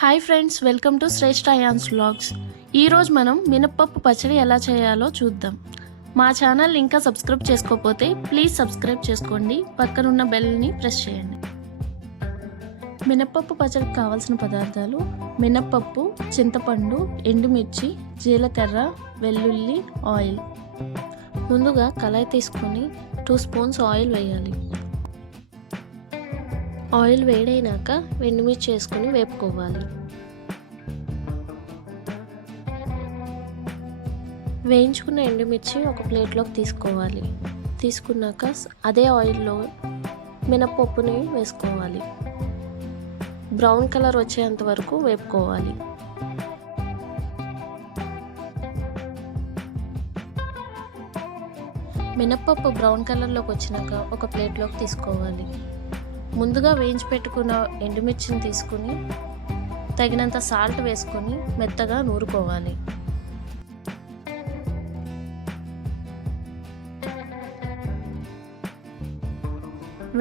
Hi friends, welcome to Shreshtha Ayaan's vlogs. ఈరోజు మనం మినప్పప్పు పచ్చడి ఎలా చేయాలో చూద్దాం. మా ఛానల్ ఇంకా సబ్స్క్రైబ్ చేసుకోకపోతే ప్లీజ్ సబ్స్క్రైబ్ చేసుకోండి, పక్కనున్న బెల్ని ప్రెస్ చేయండి. మినప్పప్పు పచ్చడికి కావాల్సిన పదార్థాలు: మినప్పప్పు, చింతపండు, ఎండుమిర్చి, జీలకర్ర, వెల్లుల్లి, ఆయిల్. ముందుగా కళాయి తీసుకొని 2 స్పూన్స్ ఆయిల్ వేయాలి. ఆయిల్ వేడైనాక ఎండుమిర్చి వేసుకొని వేపుకోవాలి. వేయించుకున్న ఎండుమిర్చి ఒక ప్లేట్లోకి తీసుకోవాలి. తీసుకున్నాక అదే ఆయిల్లో మినప్పప్పుని వేసుకోవాలి. బ్రౌన్ కలర్ వచ్చేంత వరకు వేపుకోవాలి. మినప్పప్పు బ్రౌన్ కలర్లోకి వచ్చినాక ఒక ప్లేట్లోకి తీసుకోవాలి. ముందుగా వేయించి పెట్టుకున్న ఎండుమిర్చిని తీసుకుని తగినంత సాల్ట్ వేసుకొని మెత్తగా నూరుకోవాలి.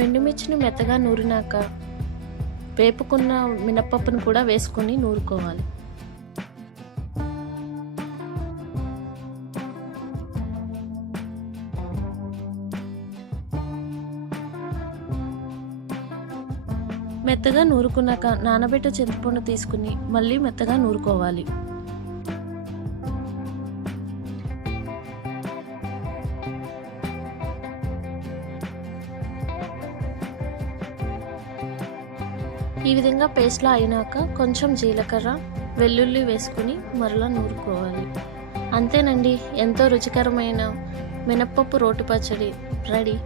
ఎండుమిర్చిని మెత్తగా నూరినాక వేపుకున్న మినప్పప్పును కూడా వేసుకొని నూరుకోవాలి. మెత్తగా నూరుకున్నాక నానబెట్టే చింతపండు తీసుకుని మళ్ళీ మెత్తగా నూరుకోవాలి. ఈ విధంగా పేస్ట్లా అయినాక కొంచెం జీలకర్ర, వెల్లుల్లి వేసుకుని మరలా నూరుకోవాలి. అంతేనండి, ఎంతో రుచికరమైన మినప్పప్పు రోటి పచ్చడి రెడీ.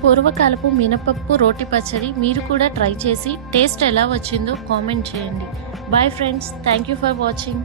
పూర్వకాలపు మినపప్పు రోటి పచ్చడి మీరు కూడా ట్రై చేసి టేస్ట్ ఎలా వచ్చిందో కామెంట్ చేయండి. Bye friends, thank you for watching.